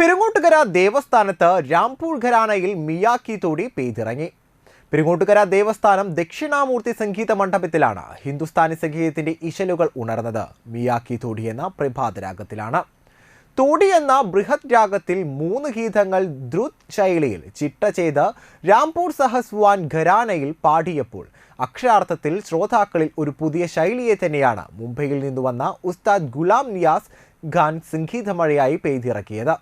പെരുങ്ങോട്ടുകര ദേവസ്ഥാനത്ത് രാംപൂർ ഘരാനയിൽ മിയാക്കി തോടി പെയ്തിറങ്ങി. പെരുങ്ങോട്ടുകര ദേവസ്ഥാനം ദക്ഷിണാമൂർത്തി സംഗീത മണ്ഡപത്തിലാണ് ഹിന്ദുസ്ഥാനി സംഗീതത്തിന്റെ ഇശലുകൾ ഉണർന്നത്. മിയാക്കി തോടി എന്ന പ്രഭാതരാഗത്തിലാണ്. തോടി എന്ന ബൃഹത് രാഗത്തിൽ 3 ഗീതങ്ങൾ ദ്രുത് ശൈലിയിൽ ചിട്ട ചെയ്ത് രാംപൂർ സഹസ്വാൻ ഘരാനയിൽ പാടിയപ്പോൾ അക്ഷരാർത്ഥത്തിൽ ശ്രോതാക്കളിൽ ഒരു പുതിയ ശൈലിയെ തന്നെയാണ് മുംബൈയിൽ നിന്ന് വന്ന ഉസ്താദ് ഗുലാം നിയാസ് ഖാൻ സംഗീതമഴയായി പെയ്തിറക്കിയത്.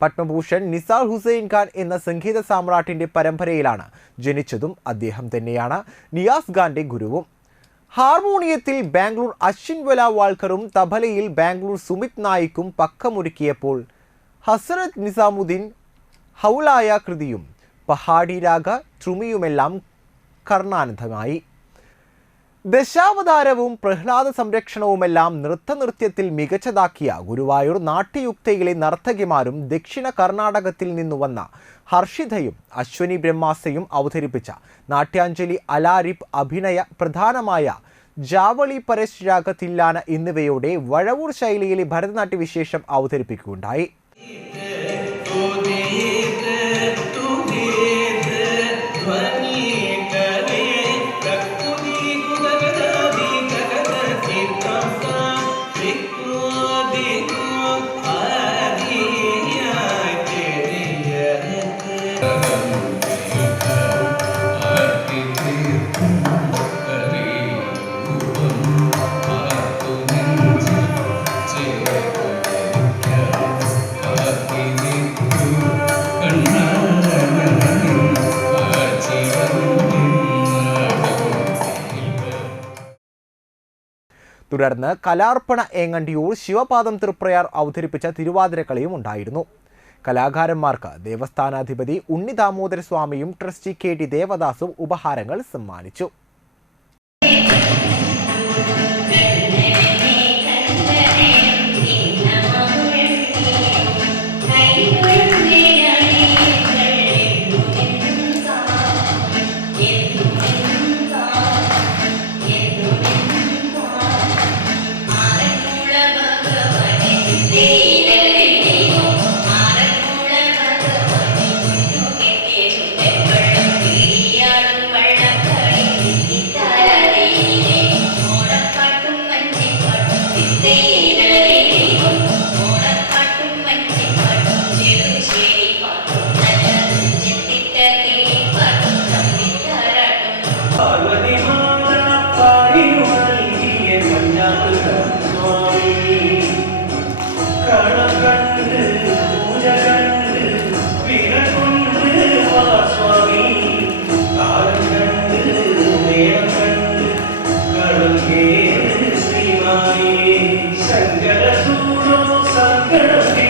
പത്മഭൂഷൺ നിസാർ ഹുസൈൻ ഖാൻ എന്ന സംഗീത സാമ്രാട്ടിന്റെ പരമ്പരയിലാണ് ജനിച്ചതും അദ്ദേഹം തന്നെയാണ് നിയാസ് ഖാന്റെ ഗുരുവും. ഹാർമോണിയത്തിൽ ബാംഗ്ലൂർ അശ്വിൻ വലാവാൾക്കറും തബലയിൽ ബാംഗ്ലൂർ സുമിത് നായിക്കും പക്കമൊരുക്കിയപ്പോൾ ഹസ്രത് നിസാമുദ്ദീൻ ഹൗലായ കൃതിയും പഹാഡി രാഗ ത്രുമിയുമെല്ലാം കർണാനന്ദമായി. ദശാവതാരവും പ്രഹ്ലാദ സംരക്ഷണവുമെല്ലാം നൃത്തനൃത്യത്തിൽ മികച്ചതാക്കിയ ഗുരുവായൂർ നാട്യയുക്തയിലെ നർത്തകിമാരും ദക്ഷിണ കർണാടകത്തിൽ നിന്നു വന്ന ഹർഷിതയും അശ്വനി ബ്രഹ്മാസയും അവതരിപ്പിച്ച നാട്യാഞ്ജലി അലാരിപ്പ് അഭിനയ പ്രധാനമായ ജാവളി പരശ് രാഗത്തില്ലാന എന്നിവയോടെ വഴവൂർ ശൈലിയിലെ ഭരതനാട്യ വിശേഷം അവതരിപ്പിക്കുകയുണ്ടായി. തുടർന്ന് കലാർപ്പണ ഏങ്ങണ്ടിയൂർ ശിവപാദം തൃപ്രയാർ അവതരിപ്പിച്ച തിരുവാതിരക്കളിയും ഉണ്ടായിരുന്നു. കലാകാരന്മാർക്ക് ദേവസ്ഥാനാധിപതി ഉണ്ണി ദാമോദര സ്വാമിയും ട്രസ്റ്റി കെ ടി ദേവദാസും ഉപഹാരങ്ങൾ സമ്മാനിച്ചു. Sangara